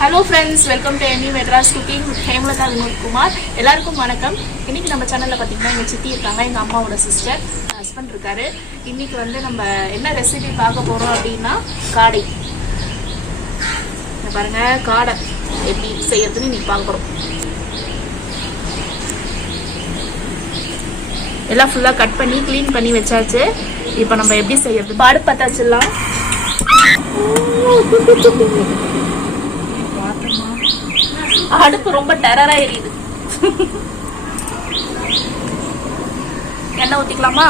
Hello friends, welcome to Amy Madras Cooking with Hemlata Kumar. எல்லாருக்கும் வணக்கம். இன்னைக்கு நம்ம சேனல்ல பாத்தீங்கன்னா எங்க சித்தி இருக்காங்க, எங்க அம்மாவோட சிஸ்டர், ஹஸ்பண்ட் இருக்காரு. இன்னைக்கு வந்து நம்ம என்ன ரெசிபி பார்க்க போறோம் அப்படினா காடை. பாருங்க காடை எப்படி செய்யறதுன்னு இன்னைக்கு பார்க்க போறோம். எல்லாம் ஃபுல்லா கட் பண்ணி க்ளீன் பண்ணி வச்சாச்சு. இப்போ நம்ம எப்படி செய்யறது பாடு பத்தாச்சுலாம். அடுப்பு ரொம்ப டெரரா எரியுது. எண்ணெய் ஊத்திக்கலாமா?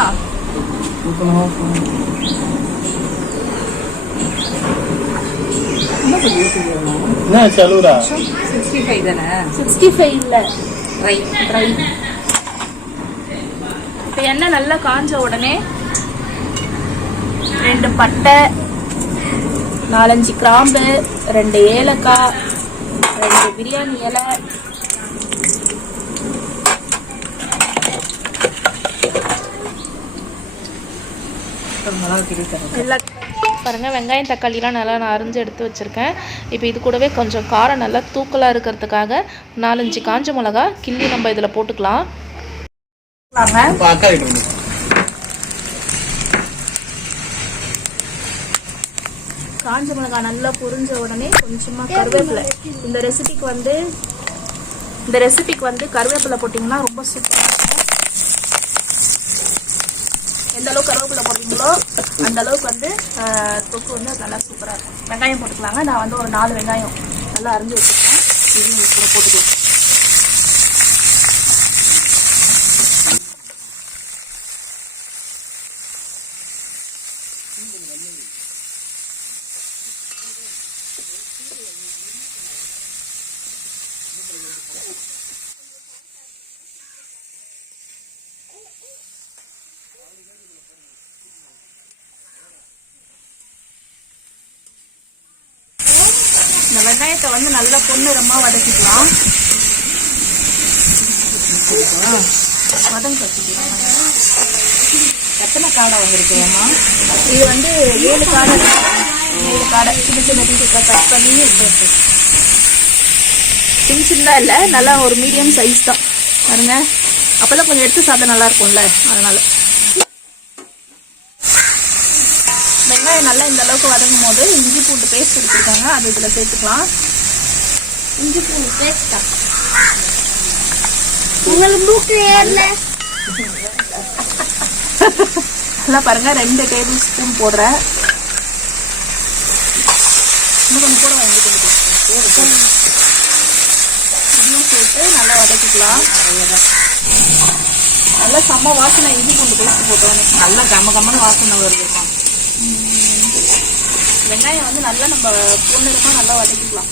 என்ன சலூரா 65 தானே? 65 இல்ல, ட்ரை. இப்போ எண்ணெய் நல்லா காஞ்ச உடனே 2 பட்டை, 4-5 கிராம்பு, 2 ஏலக்காய், 2 பிரியாணி இலை, பாருங்க வெங்காயம் தக்காளிலாம் நல்லா நான் அரிஞ்சு எடுத்து வச்சிருக்கேன். இப்போ இது கூடவே கொஞ்சம் காரம் நல்லா தூக்கலாக இருக்கிறதுக்காக 4-5 காஞ்ச மிளகா கிள்ளி நம்ம இதில் போட்டுக்கலாம். காஞ்ச மிளகாய் நல்லா பொரிஞ்ச உடனே கொஞ்சமா கருவேப்பிலை. இந்த ரெசிபிக்கு வந்து கருவேப்பிலை போட்டிங்கன்னா ரொம்ப சூப்பராக இருக்கும். எந்த அளவுக்கு கருவேப்பிலை போடுறீங்களோ அந்த அளவுக்கு வந்து தொக்கு வந்து நல்லா சூப்பராக இருக்கும். வெங்காயம் போட்டுக்கலாங்க. நான் வந்து ஒரு 4 வெங்காயம் நல்லா அரிஞ்சு வச்சுருக்கேன். இதையும் கூட போட்டுக்கலாம். இந்த வெங்காயத்தை வந்து நல்லா பொன்னிறமா வதக்கிக்கலாம். வதங்கிக்கலாம். எத்தனை காடை வந்திருக்கேம்மா? இது வந்து 7 காடை. 7 காடை சின்ன சின்ன பீஸா கட் பண்ணி எடுத்து. சின்னதா இல்ல, நல்லா ஒரு மீடியம் சைஸ் தான் பாருங்க. அப்பதான் கொஞ்சம் எடுத்து சாப்பிட நல்லா இருக்கும்ல, அதனால. வெங்காயம் நல்லா இந்த அளவுக்கு வதங்கும் போது இஞ்சி பூண்டு பேஸ்ட் எடுத்துருக்காங்க, அது இதில் சேர்த்துக்கலாம். இஞ்சி பூண்டு பேஸ்டா உங்களுக்கு நல்லா பாருங்க. 2 டேபிள் ஸ்பூன் போடுறேன். இன்னும் கொஞ்சம் கூட இதையும் சேர்த்து நல்லா வதக்கிக்கலாம். நல்லா செம்ம வாசனை. இஞ்சி பூண்டு பேஸ்ட் போட்டோம், நல்லா கம்மன்னு வாசனை வருது. வெங்காயம் வந்து நல்லா நம்ம பொண்ணுமா நல்லா வதக்கிக்கலாம்.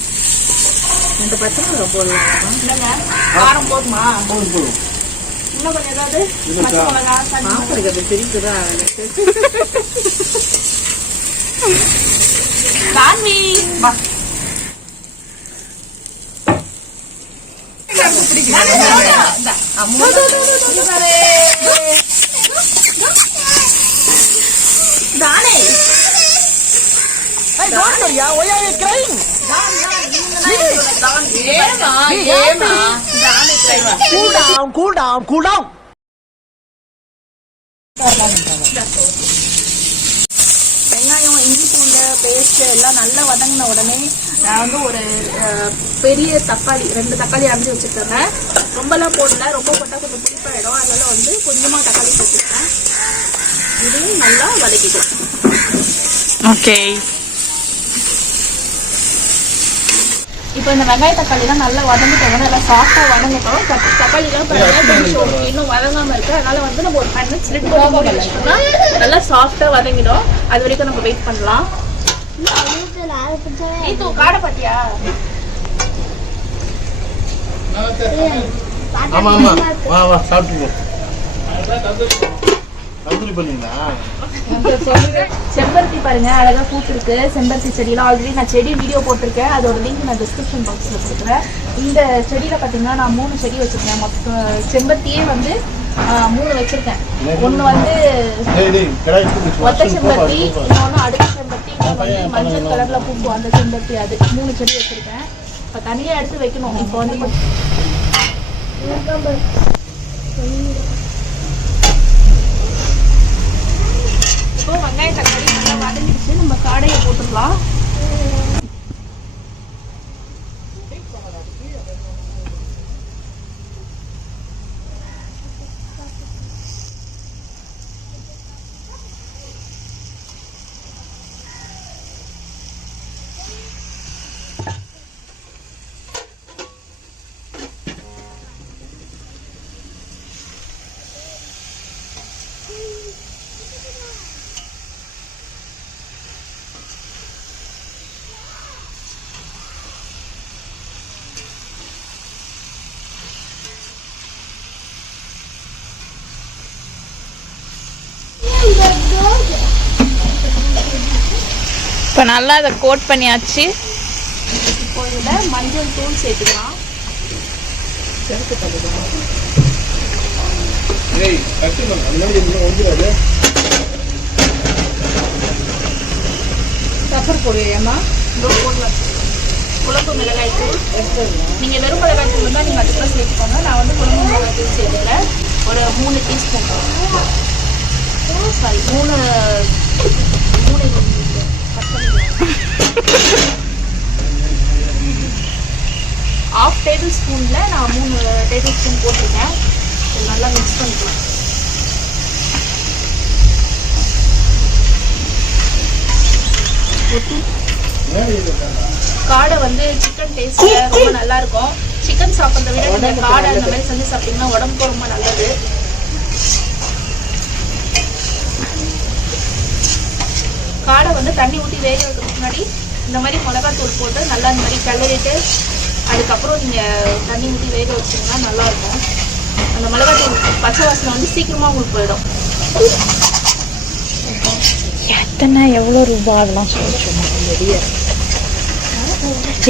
2 பச்சை மிளகாய் போடலாம். இல்லைங்க, காரம் போதுமா? இன்னும் கொஞ்சம் ஏதாவது பச்சை மிளகாய் தெரியுதுதான் கான்வி தானே. Why are you crying? Cool down. வெங்காயம் இஞ்சி பூண்டு பேஸ்ட் எல்லாம் நல்லா வதங்கின உடனே நான் வந்து ஒரு பெரிய தக்காளி 2 தக்காளி அரைஞ்சி வச்சுருக்கேங்க. ரொம்பலாம் போடல, ரொம்ப போட்டால் கொஞ்சம் புளிப்பாயிடும். அதனால வந்து கொஞ்சமாக தக்காளி சேர்த்துருக்கேன். இதையும் நல்லா வதக்கிக்கலாம். ஓகே, இப்போ இந்த வெங்காய தக்காளிலாம் நல்லா வதங்கிட்டோம், நல்லா சாஃப்டாக வதங்கிட்டோம். தக்காளிலாம் கொஞ்சம் இன்னும் வதங்காமல் இருக்குது. அதனால வந்து நம்ம ஒரு 5 மினிட்ஸ் லிட் போட்டு வச்சுட்டோம்னா நல்லா சாஃப்டாக வதங்கிடும். அது வரைக்கும் நம்ம வெயிட் பண்ணலாம். நீ காடை பாத்தியா? செம்பருத்தி பாருங்க அழகா பூத்திருக்கு. செம்பருத்தி செடியெல்லாம் ஆல்ரெடி நான் செடி வீடியோ போட்டிருக்கேன், அதோட லிங்க் நான் டிஸ்கிரிப்ஷன் பாக்ஸ்ல கொடுக்குறேன். இந்த செடியில பாத்தீங்கன்னா நான் 3 செடி வச்சிருக்கேன். மொத்தம் செம்பருத்தியே வந்து 3 வச்சிருக்கேன். ஒன்று வந்து ஒத்த செம்பருத்தி, இன்னொன்று அடுக்கு செம்பருத்தி, இன்னொன்று வந்து மஞ்சள் கலர்ல பூக்கும் அந்த செம்பருத்தி. அது 3 செடி வச்சிருக்கேன். இப்போ தனியாக எடுத்து வைக்கணும். இப்போ வந்து இப்போ வெங்காய தக்காளி நல்லா வதங்கிடுச்சு. நம்ம காடையை போட்டுடலாம். இப்போ நல்லா அதை கோட் பண்ணியாச்சு. இப்போ இதில் மஞ்சள் தூள் சேர்த்துக்கலாம். பெப்பர் போடுவேம்மா. குழம்பு மிளகாய் தூள். நீங்கள் வெறும் மிளகாய் தூள் தான் நீங்கள் அதுக்குள்ள சேர்த்துக்கோங்க. நான் வந்து குழம்பு மிளகாய் தூள் சேர்த்துக்கிறேன். ஒரு 3 டீஸ்பூன். சாரி 3 1/2 டேபிள் ஸ்பூனில் நான் 3 டேபிள் ஸ்பூன் போட்டிருக்கேன். இது நல்லா மிக்ஸ் பண்ணிக்கலாம். காடை வந்து சிக்கன் டேஸ்ட்ல ரொம்ப நல்லா இருக்கும். சிக்கன் சாப்பிட்றத விட இந்த காடை அந்த மாதிரி செஞ்சு சாப்பிட்டீங்கன்னா உடம்புக்கு ரொம்ப நல்லது. காடை வந்து தண்ணி ஊற்றி வேக வைக்கிறதுக்கு முன்னாடி இந்த மாதிரி மிளகாத்தூள் போட்டு நல்லா இந்த மாதிரி கிளறிட்டு அதுக்கப்புறம் நீங்கள் தண்ணி ஊற்றி வேக வச்சிங்கன்னா நல்லாயிருக்கும். அந்த மிளகாத்தூள் பச்சை வாசனை வந்து சீக்கிரமாக உங்களுக்கு போயிடும். எத்தனை எவ்வளோ ரூபா அதெல்லாம் சொல்லுங்க.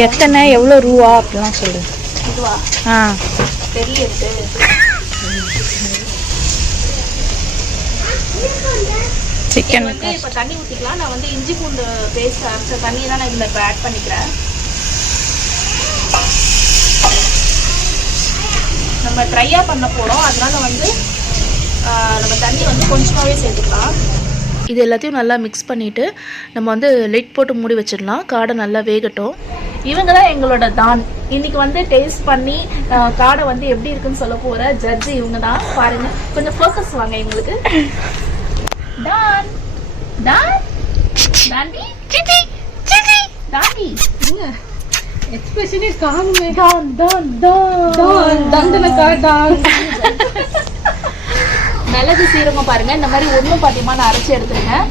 எத்தனை எவ்வளோ ரூபா அப்படிலாம் சொல்லு. இதுவா? தெரியறது. சிக்கன் வந்து இப்போ தண்ணி ஊற்றிக்கலாம். நான் வந்து இஞ்சி பூண்டு பேஸ்ட் அரைச்ச தண்ணி தான் நான் இதில் இப்போ ஆட் பண்ணிக்கிறேன். நம்ம ட்ரையாக பண்ண போகிறோம், அதனால வந்து நம்ம தண்ணி வந்து கொஞ்சமாகவே சேர்த்துக்கலாம். இது எல்லாத்தையும் நல்லா மிக்ஸ் பண்ணிவிட்டு நம்ம வந்து லிட் போட்டு மூடி வச்சிடலாம். காடை நல்லா வேகட்டும். இவங்க தான் எங்களோட தான். இன்னைக்கு வந்து டேஸ்ட் பண்ணி காடை வந்து எப்படி இருக்குன்னு சொல்ல போகிற ஜட்ஜு இவங்க தான். பாருங்க, கொஞ்சம் ஃபோக்கஸ் வாங்க இவங்களுக்கு. டான் டான் டாண்டி சிச்சி சிச்சி டாண்டி எக்ஸ்பிரஷனே காணுமே. டான் டான் டான் தண்டனக்கா டான். மிளகு சீரகம் பாருங்க, இந்த மாதிரி ஒன்றும் பாத்தியமா நான் அரைச்சி எடுத்துருக்கேன்.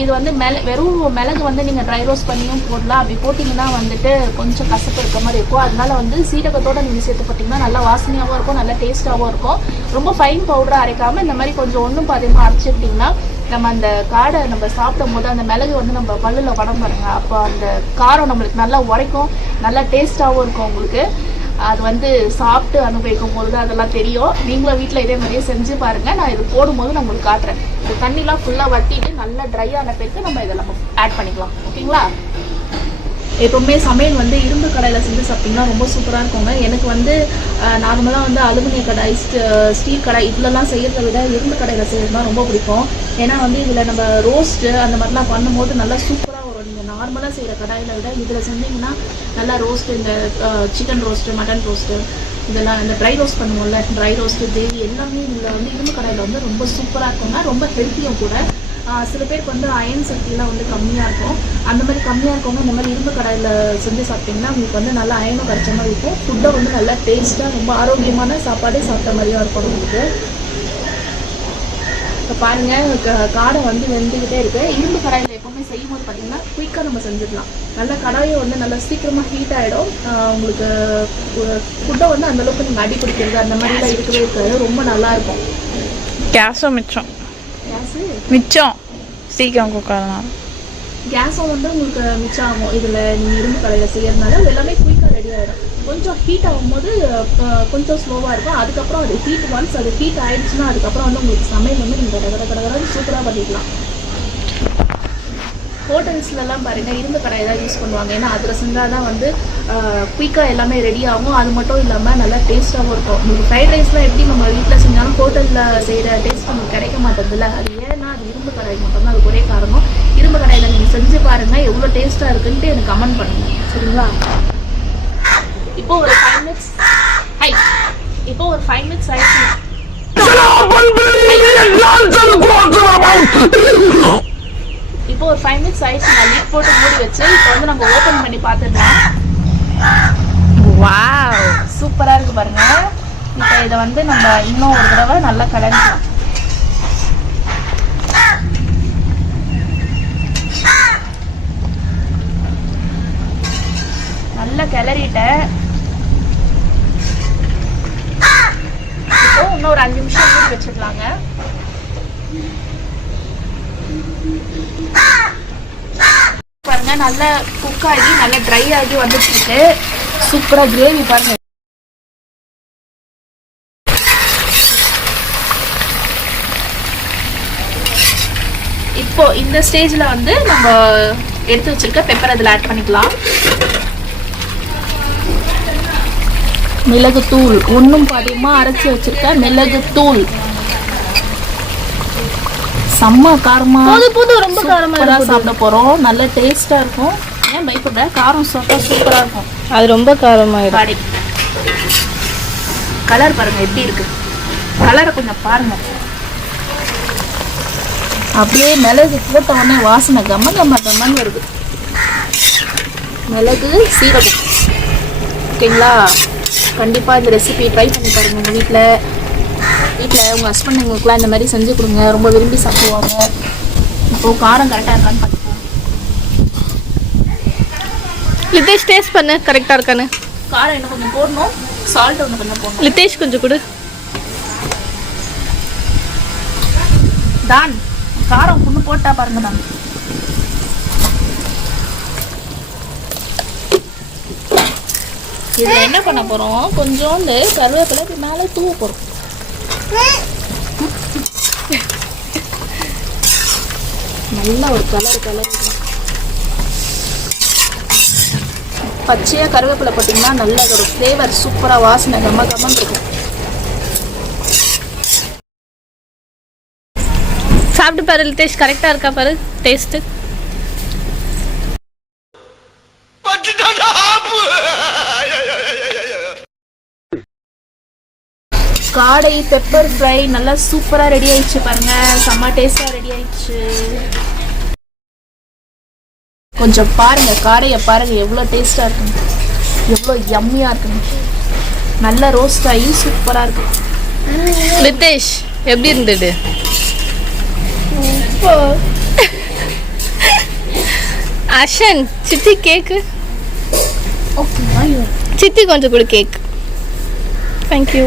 இது வந்து வெறும் மிளகு வந்து நீங்கள் ட்ரை ரோஸ்ட் பண்ணியும் போடலாம். அப்படி போட்டிங்கன்னா வந்துட்டு கொஞ்சம் கசப்பு இருக்க மாதிரி இருக்கும். அதனால வந்து சீரகத்தோடு நீங்கள் சேர்த்து போட்டிங்கன்னா நல்லா வாசனையாகவும் இருக்கும், நல்லா டேஸ்ட்டாகவும் இருக்கும். ரொம்ப ஃபைன் பவுடராக அரைக்காமல் இந்த மாதிரி கொஞ்சம் ஒன்றும் பாத்தியமாக அரைச்சிக்கிட்டிங்கன்னா நம்ம அந்த காடை நம்ம சாப்பிடும் போது அந்த மிளகு வந்து நம்ம பல்லில் படம் பாருங்க, அப்போ அந்த காரம் நம்மளுக்கு நல்லா உரைக்கும், நல்லா டேஸ்ட்டாகவும் இருக்கும். உங்களுக்கு அது வந்து சாப்பிட்டு அனுபவிக்கும் போது தான் அதெல்லாம் தெரியும். நீங்களும் வீட்டில் இதே மாதிரியே செஞ்சு பாருங்கள். நான் இது போடும்போது நான் உங்களுக்கு காட்டுறேன். இந்த தண்ணிலாம் ஃபுல்லாக வட்டிட்டு நல்லா ட்ரை ஆன பிறகு நம்ம இதெல்லாம் ஆட் பண்ணிக்கலாம். ஓகேங்களா? எப்பவுமே சமையல் வந்து இரும்பு கடாயில் செஞ்சு சாப்பிட்டிங்கன்னா ரொம்ப சூப்பராக இருக்குங்க. எனக்கு வந்து நார்மலாக வந்து அலுமினிய கடாய், ஸ்டீல் கடாய் இதுலலாம் செய்கிறத விட இரும்பு கடாயில் செய்கிறது தான் ரொம்ப பிடிக்கும். ஏன்னா வந்து இதில் நம்ம ரோஸ்ட்டு அந்த மாதிரிலாம் பண்ணும்போது நல்லா சூப்பராக வரும். நீங்கள் நார்மலாக செய்கிற கடாயில் விட இதில் செஞ்சிங்கன்னா நல்லா ரோஸ்ட்டு, இந்த சிக்கன் ரோஸ்ட்டு, மட்டன் ரோஸ்ட்டு, இதெல்லாம் இந்த ட்ரை ரோஸ்ட் பண்ணுவோம்ல, ட்ரை ரோஸ்ட்டு, தேவி எல்லாமே இதில் வந்து இரும்பு கடாயில் வந்து ரொம்ப சூப்பராக இருக்குங்க. ரொம்ப ஹெல்த்தியும் கூட. சில பேருக்கு வந்து அயன் சக்தியெலாம் வந்து கம்மியாக இருக்கும். அந்த மாதிரி கம்மியாக இருக்கவங்க இந்த மாதிரி இரும்பு கடாயில் செஞ்சு சாப்பிட்டிங்கன்னா உங்களுக்கு வந்து நல்லா அயனும் கிடைச்ச மாதிரி இருக்கும். ஃபுட்டை வந்து நல்லா டேஸ்ட்டாக ரொம்ப ஆரோக்கியமான சாப்பாடே சாப்பிட்ட மாதிரியாக இருக்கும் உங்களுக்கு. இப்போ பாருங்கள், காடை வந்து வெந்துக்கிட்டே இருக்குது. இரும்பு கடாயில் எப்போவுமே செய்யும்போது பார்த்திங்கன்னா குயிக்காக நம்ம செஞ்சிடலாம். நல்லா கடாயை வந்து நல்லா சீக்கிரமாக ஹீட் ஆகிடும். உங்களுக்கு ஃபுட்டை வந்து அந்தளவுக்கு நீங்கள் அடி பிடிக்கிறது அந்த மாதிரிலாம் இருக்கவே இருக்காது. ரொம்ப நல்லாயிருக்கும். கேஸும் மிச்சம் சீக்கிரம் குக்காரனால கேஸும் வந்து உங்களுக்கு மிச்சம் ஆகும். இதில் நீங்கள் இரும்பு கடாயில் செய்யறதுனால எல்லாமே குயிக்காக ரெடி ஆகிடும். கொஞ்சம் ஹீட் ஆகும்போது கொஞ்சம் ஸ்லோவாக இருக்கும். அதுக்கப்புறம் அது ஒன்ஸ் அது ஹீட் ஆகிடுச்சுன்னா அதுக்கப்புறம் வந்து உங்களுக்கு சமையல் வந்து நீங்கள் கடகடன்னு சூப்பராக பண்ணிக்கலாம். ஹோட்டல்ஸ்லலாம் பாருங்கள் இரும்பு கடாய் தான் யூஸ் பண்ணுவாங்க. ஏன்னா அதில் செஞ்சால் தான் வந்து குயிக்காக எல்லாமே ரெடி ஆகும். அது மட்டும் இல்லாமல் நல்லா டேஸ்ட்டாகவும் இருக்கும். உங்களுக்கு ஃப்ரைட் ரைஸ்லாம் எப்படி நம்ம வீட்டில் செஞ்சாலும் ஹோட்டலில் செய்கிற டேஸ்ட் நமக்கு கிடைக்க மாட்டேங்குதுல்ல. அது ஏன்னா அது இரும்பு கடாய் மட்டும்தான், அது ஒரே காரணம். இரும்பு கடாயில் நீங்கள் செஞ்சு பாருங்கள் எவ்வளோ டேஸ்ட்டாக இருக்குன்ட்டு எனக்கு கமெண்ட் பண்ணுங்கள், சரிங்களா? இப்போ ஒரு 5 மினிட்ஸ் இப்போ ஒரு 5 மினிட்ஸ் ஆயிடுச்சு. இப்போ ஒரு 5 மினிட்ஸ் ஆயிடுச்சு. நான் லீட் போட்டு மூடி வச்சு இப்போ வந்து நம்ம ஓப்பன் பண்ணி பார்த்துடலாம். வாவ், சூப்பராக இருக்கு பாருங்க. இப்போ இதை வந்து நம்ம இன்னும் ஒரு தடவை நல்லா கலரிக்கலாம். நல்லா கிளறிட்டேன். இப்போ இன்னும் ஒரு 5 நிமிஷம் மூடி வச்சிடலாங்க. பாருங்க நல்லா குக் ஆகி நல்லா ட்ரை ஆகி வந்துட்டு இருக்கு. சூப்பரா கிரேவி பாருங்க. இப்போ இந்த ஸ்டேஜ்ல வந்து நம்ம எடுத்து வச்சிருக்க பெப்பர் அதில் ஆட் பண்ணிக்கலாம். மிளகு தூள் ஒன்றும் பாதியமா அரைச்சி வச்சிருக்க மிளகு தூள். செம்ம காரமா ரொம்ப காரமா சாப்பிட போறோம். நல்ல டேஸ்டா இருக்கும். ஏன் பயப்படுற? காரம் சாப்பிட்டா சூப்பரா இருக்கும். அது ரொம்ப காரமாயிடும். கலர் பாருங்க எப்படி இருக்கு. கலரை கொஞ்சம் பாருங்க. அப்படியே மிளகு போட்ட உடனே வாசனை கம்ம கம்மன்னு வருது. மிளகு சீரகம். ஓகேங்களா? கண்டிப்பா இந்த ரெசிபி ட்ரை பண்ணி பாருங்க. உங்க வீட்டில் உங்கள் ஹஸ்பண்டுங்களுக்குலாம் இந்த மாதிரி செஞ்சு கொடுங்க. ரொம்ப விரும்பி சாப்பிடுவாங்க. இப்போது காரம் கரெக்டாக இருக்கான்னு பார்த்துக்கோங்க. லிதேஷ் டேஸ்ட் பண்ணு, கரெக்டாக இருக்கான்னு. காரம் இன்னும் கொஞ்சம் போடணும். சால்ட் ஒன்று கொஞ்சம் போடணும். லிதேஷ் கொஞ்சம் கொடு. தான் காரம் ஒன்று போட்டா பாருங்க தான். இதில் என்ன பண்ண போகிறோம்? கொஞ்சோண்டு கருவேப்பிலை மேலே தூவ போகிறோம். நல்ல ஒரு கலர் பச்சையாக கருவேப்பிலை போட்டிங்கன்னா நல்ல ஒரு ஃப்ளேவர் சூப்பராக வாசனை கம்மன்னு இருக்கும். சாப்பிட்டு பாரு லிதேஷ், கரெக்டாக இருக்கா பாரு டேஸ்ட்டு. காடை பெப்பர் ஃப்ரை நல்லா சூப்பராக ரெடி ஆயிடுச்சு பாருங்க. செம்ம டேஸ்டாக ரெடி ஆயிடுச்சு. கொஞ்சம் பாருங்க, காடையை பாருங்க எவ்வளோ டேஸ்டாக இருக்குங்க, எவ்வளோ யம்மியாக இருக்குங்க. நல்லா ரோஸ்ட் ஆகி சூப்பராக இருக்கு. லிதேஷ் எப்படி இருந்தது? அஷன் சித்தி கேக்கு. ஓகே, சித்தி கொஞ்சம் கூட கேக். தேங்க்யூ.